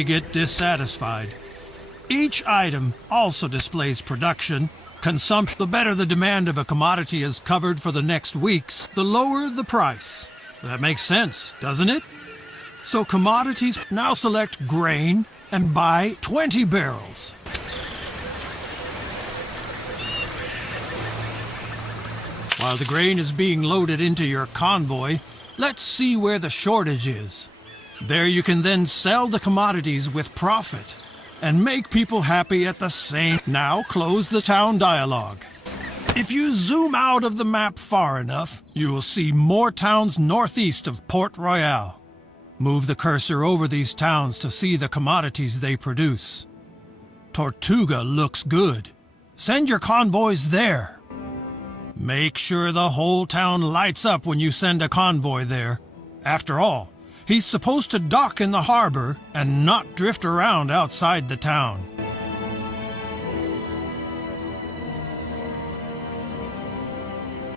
they get dissatisfied. Each item also displays production, consumption. The better the demand of a commodity is covered for the next weeks, the lower the price. That makes sense, doesn't it? So commodities now select grain and buy 20 barrels. While the grain is being loaded into your convoy, let's see where the shortage is. There you can then sell the commodities with profit and make people happy at the same. Now close the town dialogue. If you zoom out of the map far enough, you will see more towns northeast of Port Royal. Move the cursor over these towns to see the commodities they produce. Tortuga looks good. Send your convoys there. Make sure the whole town lights up when you send a convoy there. After all, he's supposed to dock in the harbor and not drift around outside the town.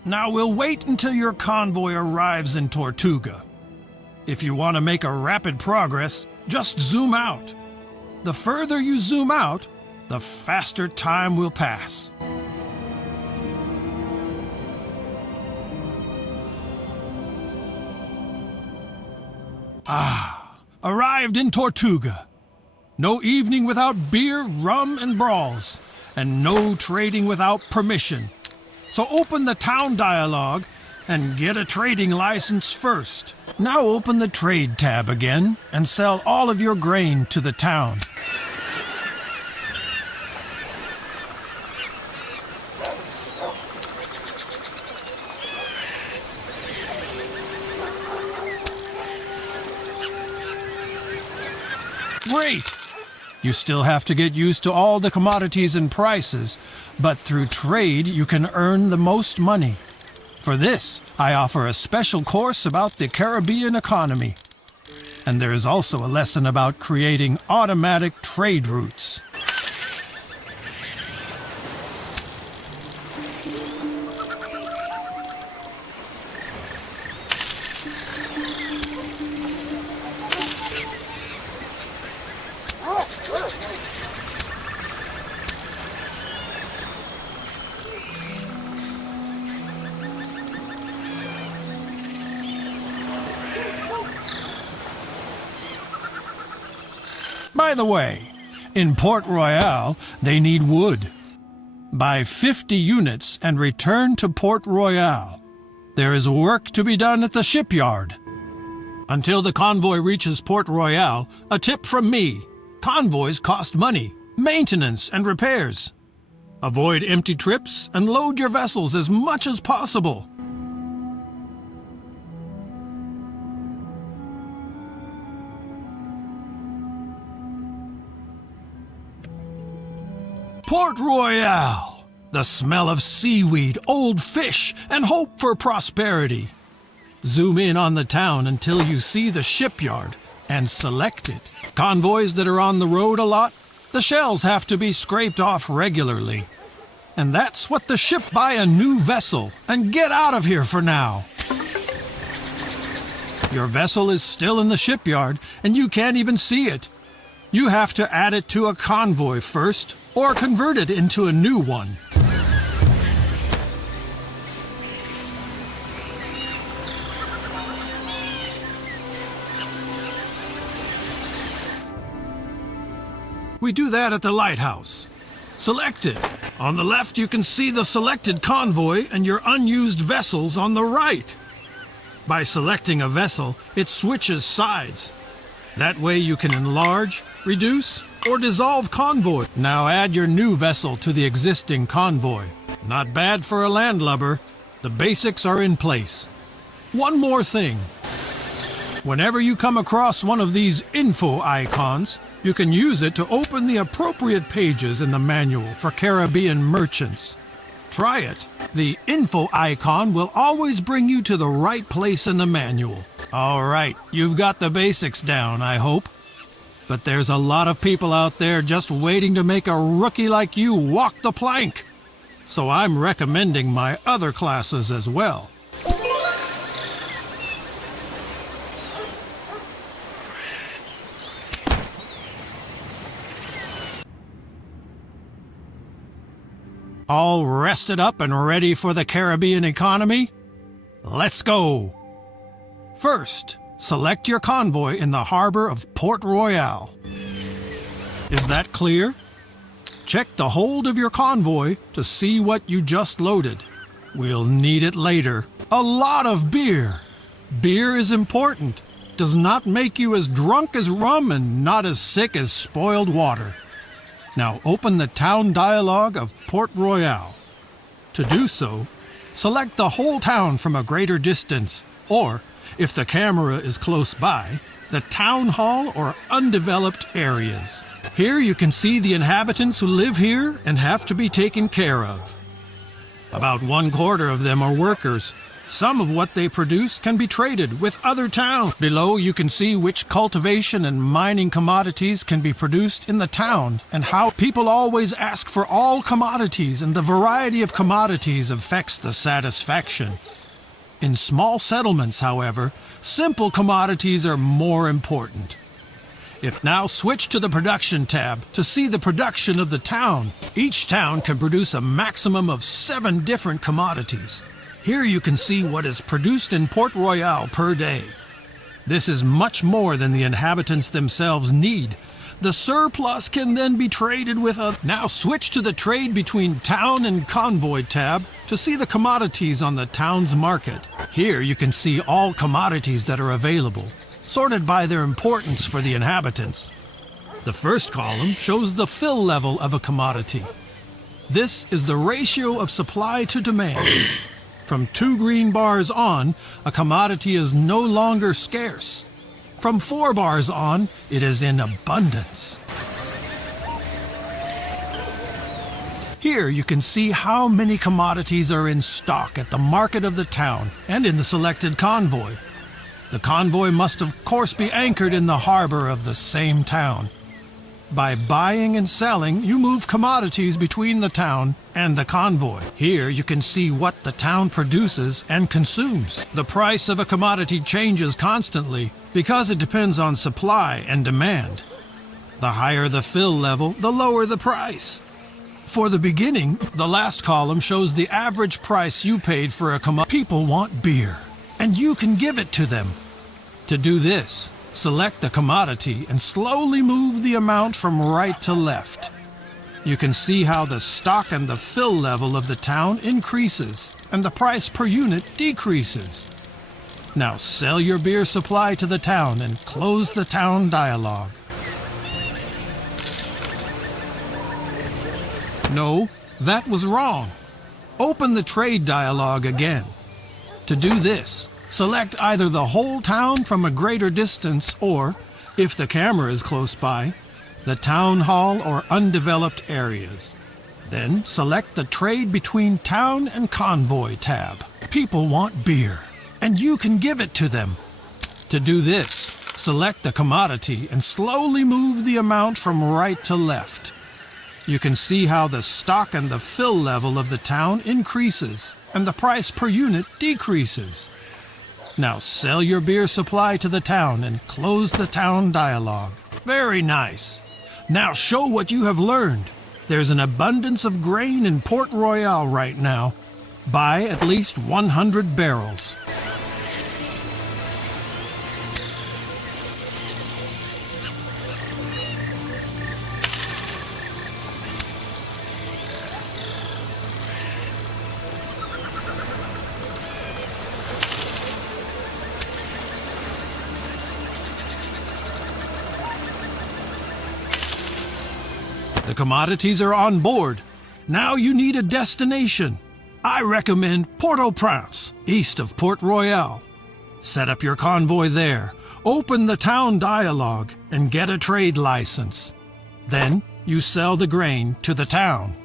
Now we'll wait until your convoy arrives in Tortuga. If you want to make a rapid progress, just zoom out. The further you zoom out, the faster time will pass. Arrived in Tortuga. No evening without beer, rum, and brawls, and no trading without permission. So open the town dialogue and get a trading license first. Now open the trade tab again and sell all of your grain to the town. Great! You still have to get used to all the commodities and prices, but through trade you can earn the most money. For this, I offer a special course about the Caribbean economy. And there is also a lesson about creating automatic trade routes. By the way, in Port Royal, they need wood. Buy 50 units and return to Port Royal. There is work to be done at the shipyard. Until the convoy reaches Port Royal, a tip from me. Convoys cost money, maintenance, and repairs. Avoid empty trips and load your vessels as much as possible. Port Royal! The smell of seaweed, old fish, and hope for prosperity. Zoom in on the town until you see the shipyard and select it. Convoys that are on the road a lot, the shells have to be scraped off regularly. And that's what the ship. Buy a new vessel and get out of here for now. Your vessel is still in the shipyard and you can't even see it. You have to add it to a convoy first or convert it into a new one. We do that at the lighthouse. Select it. On the left you can see the selected convoy and your unused vessels on the right. By selecting a vessel, it switches sides. That way you can enlarge, reduce, or dissolve convoy. Now add your new vessel to the existing convoy. Not bad for a landlubber. The basics are in place. One more thing. Whenever you come across one of these info icons, you can use it to open the appropriate pages in the manual for Caribbean merchants. Try it. The info icon will always bring you to the right place in the manual. All right, you've got the basics down, I hope. But there's a lot of people out there just waiting to make a rookie like you walk the plank. So I'm recommending my other classes as well. All rested up and ready for the Caribbean economy? Let's go! First, select your convoy in the harbor of Port Royal. Is that clear? Check the hold of your convoy to see what you just loaded. We'll need it later. A lot of beer! Beer is important. Does not make you as drunk as rum and not as sick as spoiled water. Now open the town dialogue of Port Royal. To do so, select the whole town from a greater distance, or, if the camera is close by, the town hall or undeveloped areas. Here you can see the inhabitants who live here and have to be taken care of. About 1/4 of them are workers. Some of what they produce can be traded with other towns. Below you can see which cultivation and mining commodities can be produced in the town and how people always ask for all commodities, and the variety of commodities affects the satisfaction. In small settlements, however, simple commodities are more important. If now switch to the production tab to see the production of the town. Each town can produce a maximum of 7 different commodities. Here you can see what is produced in Port Royal per day. This is much more than the inhabitants themselves need. The surplus can then be traded with a... Now switch to the Trade Between Town and Convoy tab to see the commodities on the town's market. Here you can see all commodities that are available, sorted by their importance for the inhabitants. The first column shows the fill level of a commodity. This is the ratio of supply to demand. From 2 green bars on, a commodity is no longer scarce. From 4 bars on, it is in abundance. Here you can see how many commodities are in stock at the market of the town and in the selected convoy. The convoy must of course be anchored in the harbor of the same town. By buying and selling, you move commodities between the town and the convoy. Here you can see what the town produces and consumes. The price of a commodity changes constantly because it depends on supply and demand. The higher the fill level, the lower the price. For the beginning, the last column shows the average price you paid for a commodity. People want beer, and you can give it to them. To do this, select the commodity and slowly move the amount from right to left. You can see how the stock and the fill level of the town increases and the price per unit decreases. Now sell your beer supply to the town and close the town dialogue. No, that was wrong. Open the trade dialogue again. To do this, select either the whole town from a greater distance or, if the camera is close by, the town hall or undeveloped areas. Then select the Trade Between Town and Convoy tab. People want beer, and you can give it to them. To do this, select the commodity and slowly move the amount from right to left. You can see how the stock and the fill level of the town increases and the price per unit decreases. Now sell your beer supply to the town and close the town dialogue. Very nice. Now show what you have learned. There's an abundance of grain in Port Royal right now. Buy at least 100 barrels. The commodities are on board. Now you need a destination. I recommend Port-au-Prince, east of Port Royal. Set up your convoy there, open the town dialogue, and get a trade license. Then you sell the grain to the town.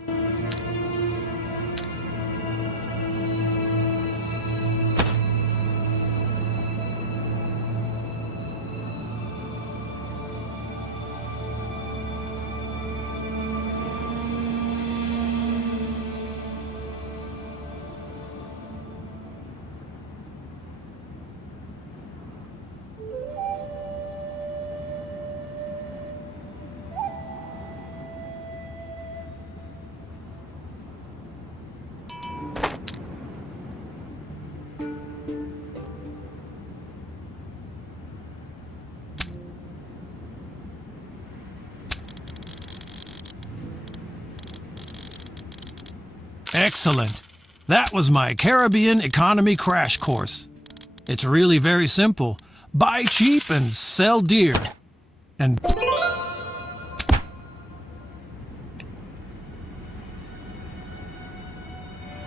Excellent. That was my Caribbean economy crash course. It's really very simple. Buy cheap and sell dear. And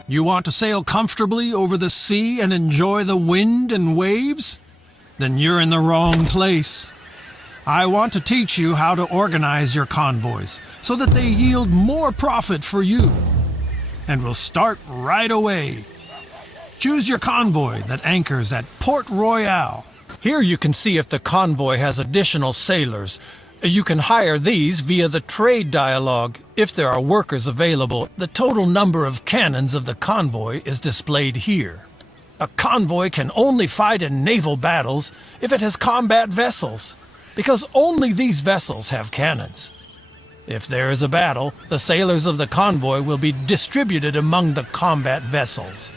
you want to sail comfortably over the sea and enjoy the wind and waves? Then you're in the wrong place. I want to teach you how to organize your convoys so that they yield more profit for you. And we'll start right away. Choose your convoy that anchors at Port Royal. Here you can see if the convoy has additional sailors. You can hire these via the trade dialogue if there are workers available. The total number of cannons of the convoy is displayed here. A convoy can only fight in naval battles if it has combat vessels, because only these vessels have cannons. If there is a battle, the sailors of the convoy will be distributed among the combat vessels.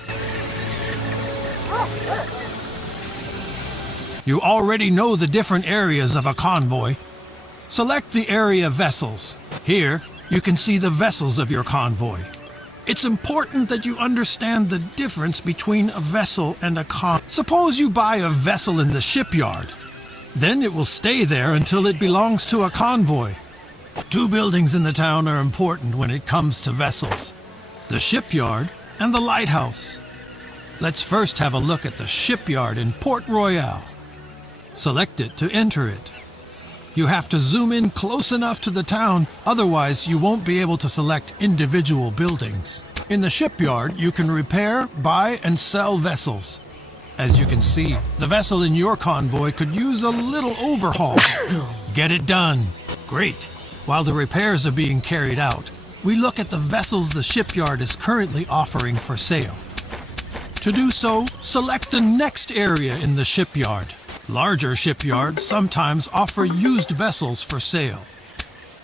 You already know the different areas of a convoy. Select the area vessels. Here, you can see the vessels of your convoy. It's important that you understand the difference between a vessel and a Suppose you buy a vessel in the shipyard. Then it will stay there until it belongs to a convoy. Two buildings in the town are important when it comes to vessels: the shipyard and the lighthouse. Let's first have a look at the shipyard in Port Royal. Select it to enter it. You have to zoom in close enough to the town, otherwise you won't be able to select individual buildings. In the shipyard, you can repair, buy, and sell vessels. As you can see, the vessel in your convoy could use a little overhaul. Get it done. Great. While the repairs are being carried out, we look at the vessels the shipyard is currently offering for sale. To do so, select the next area in the shipyard. Larger shipyards sometimes offer used vessels for sale.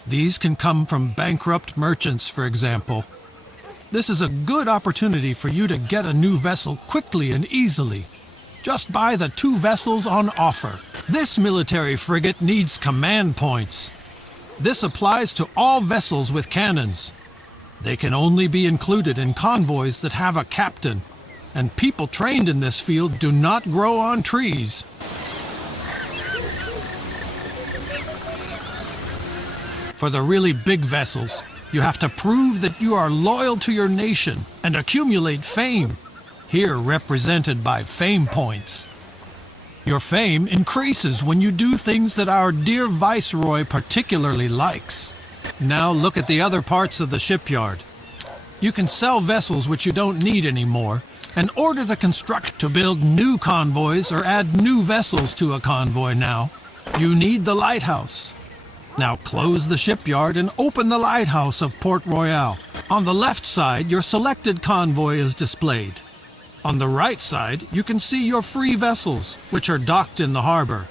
These can come from bankrupt merchants, for example. This is a good opportunity for you to get a new vessel quickly and easily. Just buy the two vessels on offer. This military frigate needs command points. This applies to all vessels with cannons. They can only be included in convoys that have a captain, and people trained in this field do not grow on trees. For the really big vessels, you have to prove that you are loyal to your nation and accumulate fame, here represented by fame points. Your fame increases when you do things that our dear Viceroy particularly likes. Now look at the other parts of the shipyard. You can sell vessels which you don't need anymore and order the construction to build new convoys or add new vessels to a convoy now. You need the lighthouse. Now close the shipyard and open the lighthouse of Port Royal. On the left side, your selected convoy is displayed. On the right side, you can see your free vessels, which are docked in the harbor.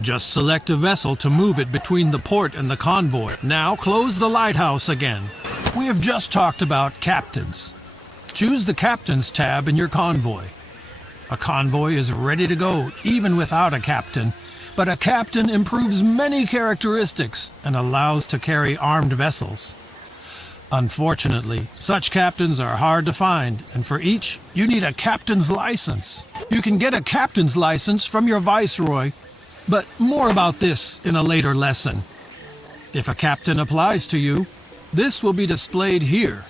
Just select a vessel to move it between the port and the convoy. Now close the lighthouse again. We have just talked about captains. Choose the Captain's tab in your convoy. A convoy is ready to go even without a captain, but a captain improves many characteristics and allows to carry armed vessels. Unfortunately, such captains are hard to find, and for each, you need a captain's license. You can get a captain's license from your viceroy, but more about this in a later lesson. If a captain applies to you, this will be displayed here.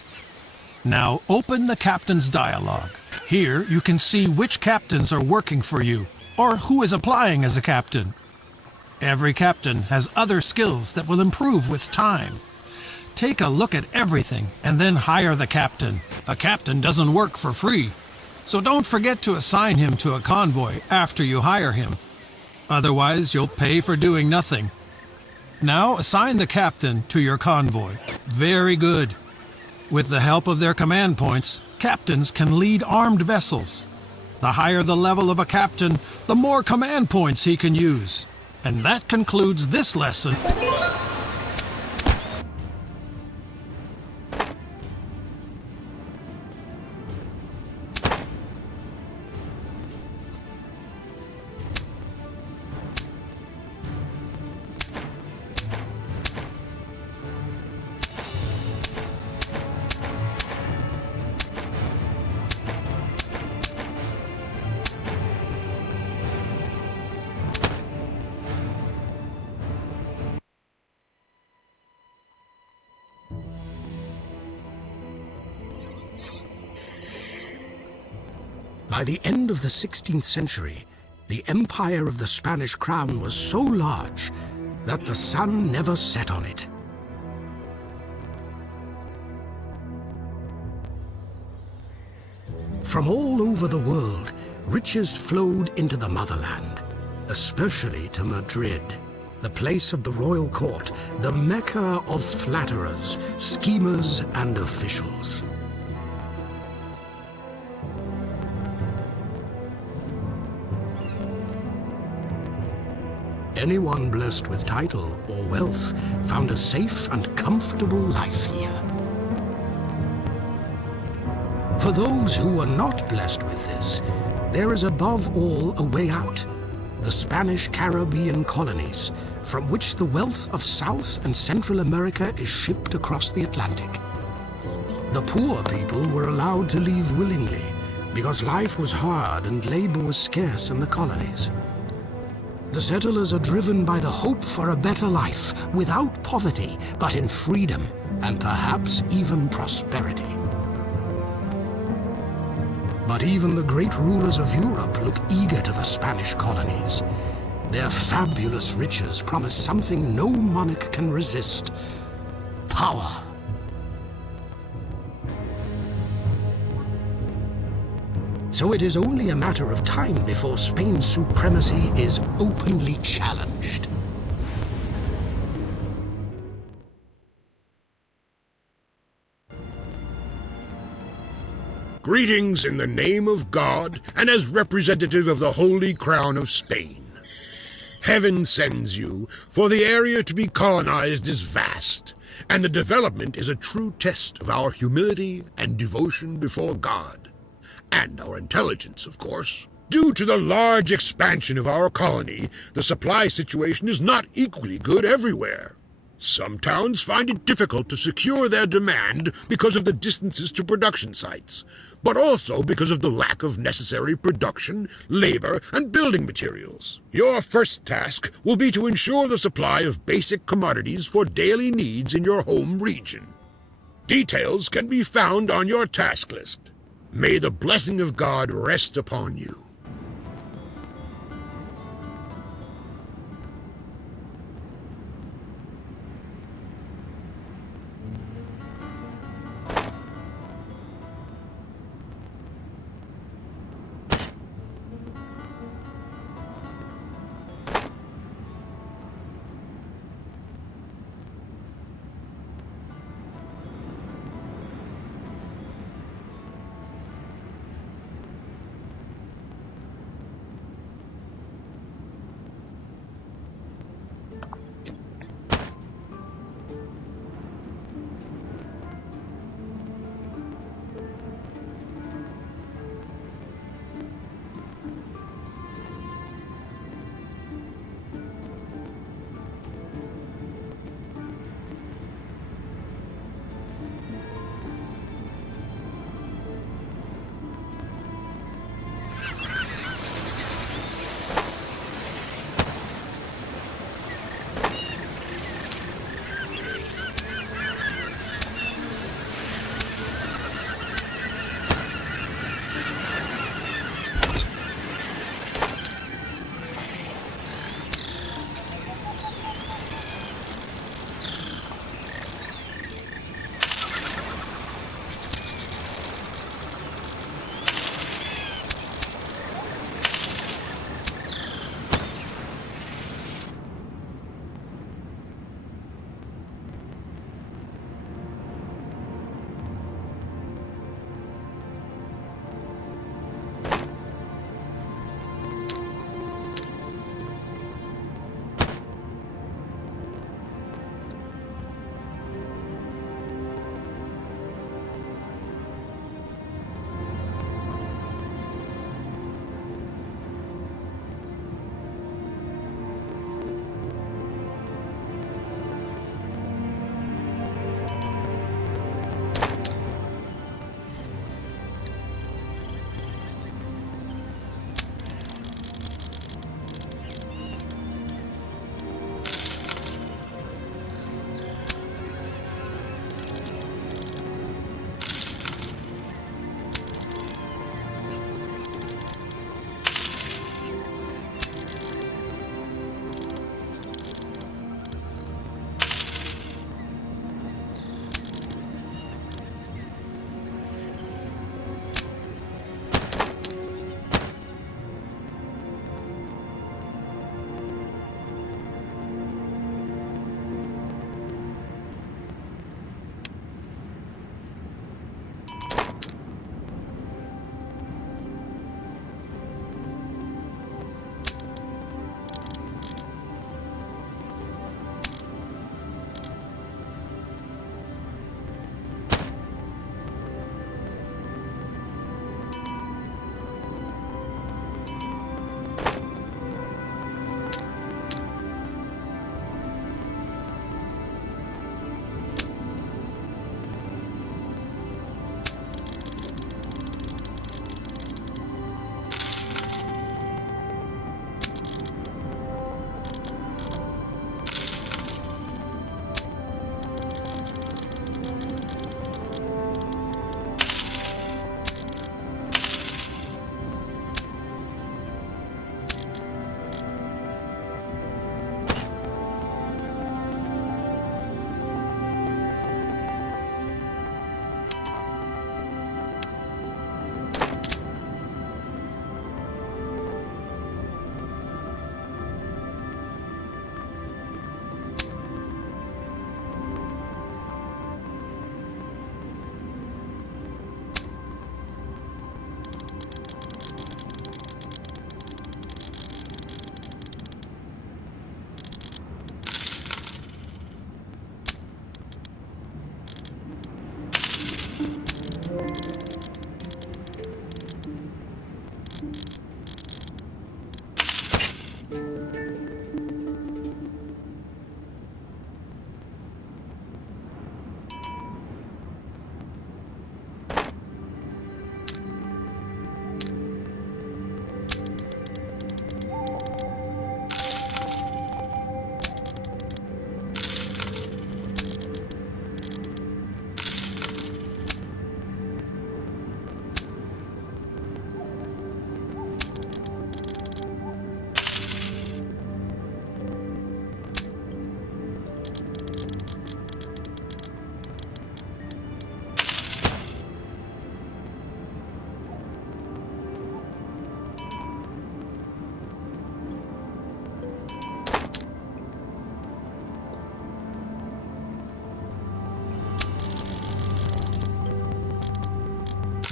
Now open the captain's dialogue. Here you can see which captains are working for you, or who is applying as a captain. Every captain has other skills that will improve with time. Take a look at everything and then hire the captain. A captain doesn't work for free, so don't forget to assign him to a convoy after you hire him. Otherwise, you'll pay for doing nothing. Now assign the captain to your convoy. Very good. With the help of their command points, captains can lead armed vessels. The higher the level of a captain, the more command points he can use. And that concludes this lesson. By the end of the 16th century, the empire of the Spanish crown was so large that the sun never set on it. From all over the world, riches flowed into the motherland, especially to Madrid, the place of the royal court, the mecca of flatterers, schemers, and officials. Anyone blessed with title or wealth found a safe and comfortable life here. For those who were not blessed with this, there is above all a way out: the Spanish Caribbean colonies, from which the wealth of South and Central America is shipped across the Atlantic. The poor people were allowed to leave willingly because life was hard and labor was scarce in the colonies. The settlers are driven by the hope for a better life, without poverty, but in freedom and perhaps even prosperity. But even the great rulers of Europe look eager to the Spanish colonies. Their fabulous riches promise something no monarch can resist: power. So it is only a matter of time before Spain's supremacy is openly challenged. Greetings in the name of God and as representative of the Holy Crown of Spain. Heaven sends you, for the area to be colonized is vast, and the development is a true test of our humility and devotion before God. And our intelligence, of course. Due to the large expansion of our colony, the supply situation is not equally good everywhere. Some towns find it difficult to secure their demand because of the distances to production sites, but also because of the lack of necessary production, labor, and building materials. Your first task will be to ensure the supply of basic commodities for daily needs in your home region. Details can be found on your task list. May the blessing of God rest upon you.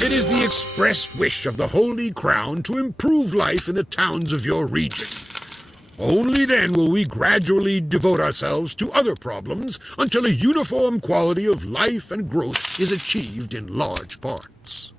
It is the express wish of the Holy Crown to improve life in the towns of your region. Only then will we gradually devote ourselves to other problems until a uniform quality of life and growth is achieved in large parts.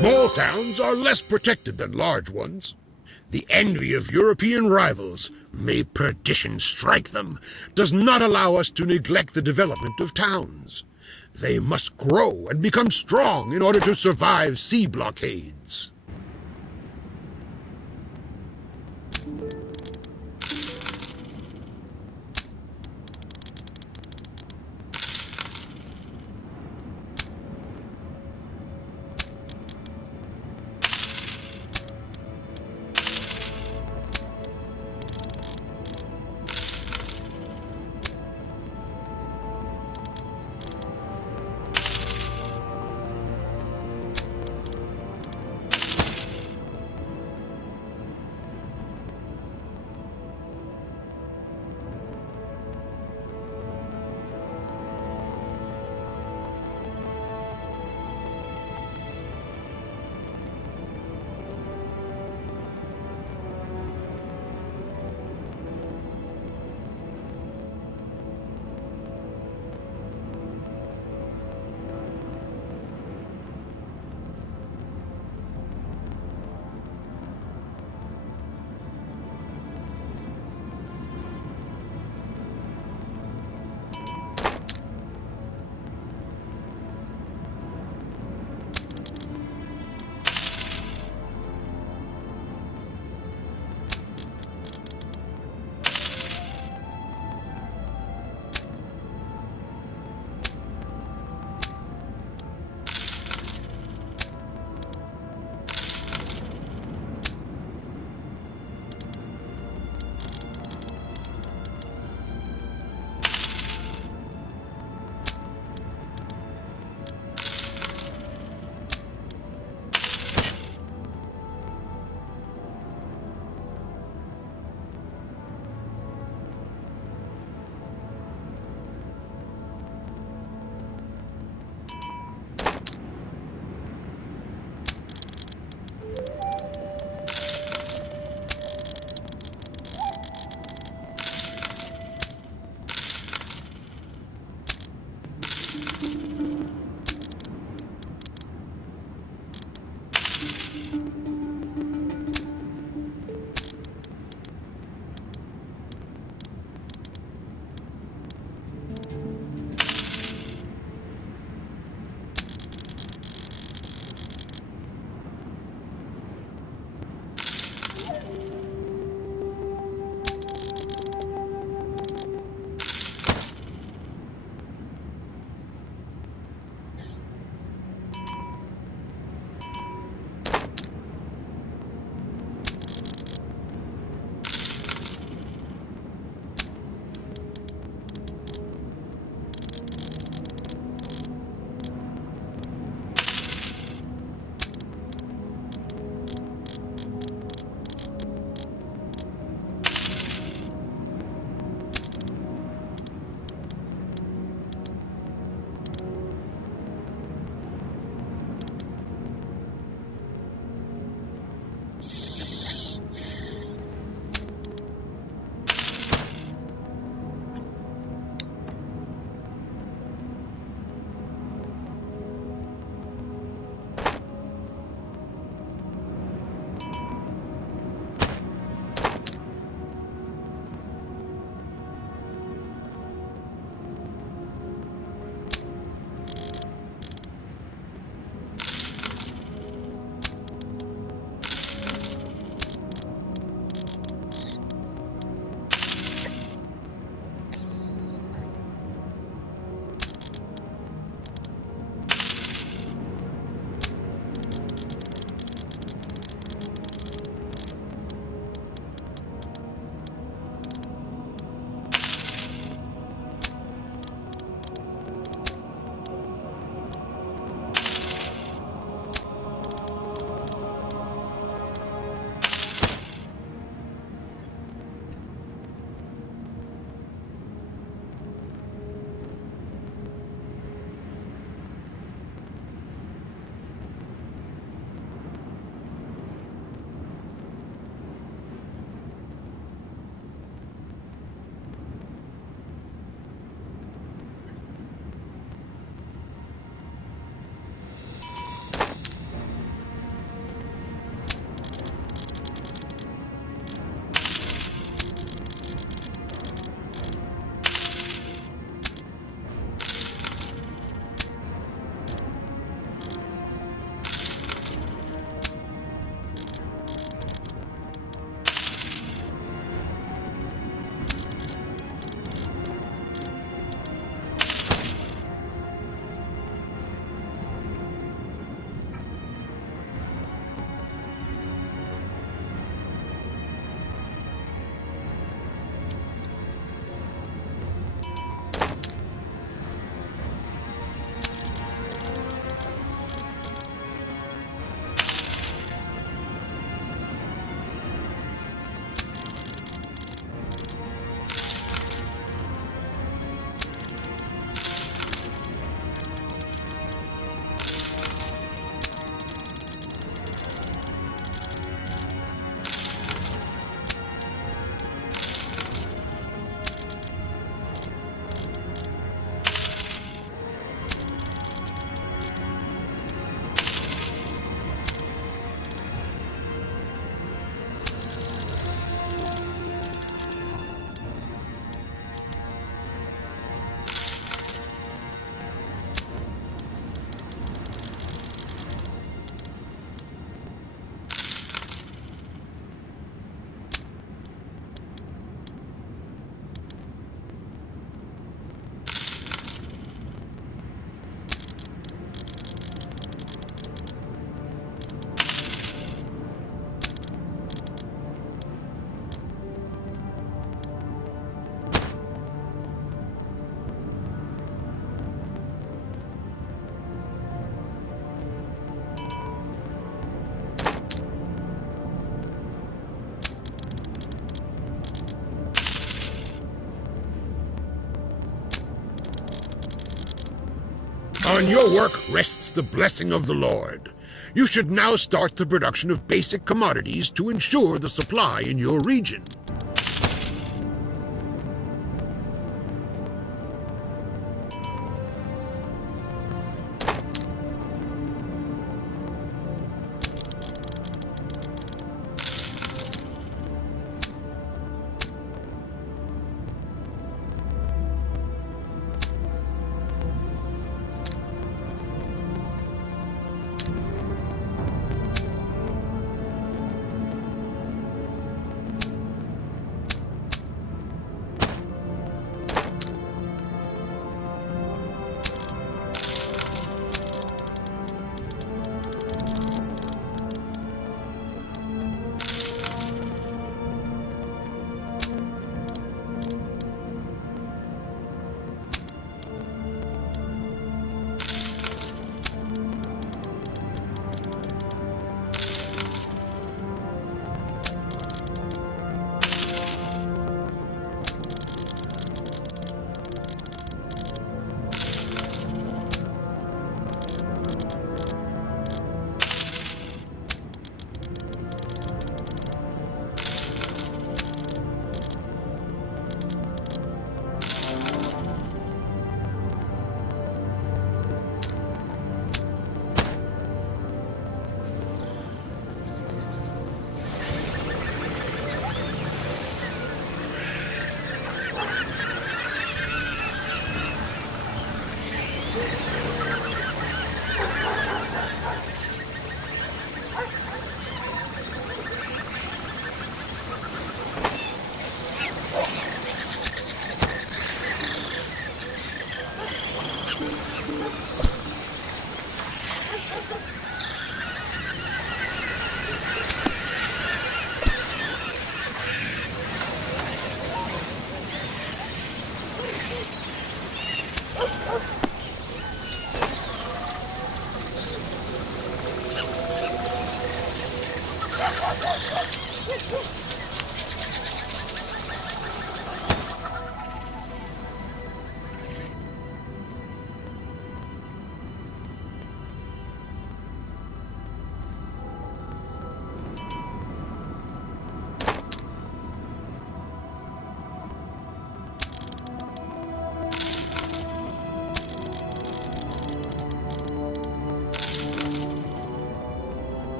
Small towns are less protected than large ones. The envy of European rivals, may perdition strike them, does not allow us to neglect the development of towns. They must grow and become strong in order to survive sea blockades. On your work rests the blessing of the Lord. You should now start the production of basic commodities to ensure the supply in your region.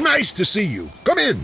Nice to see you. Come in.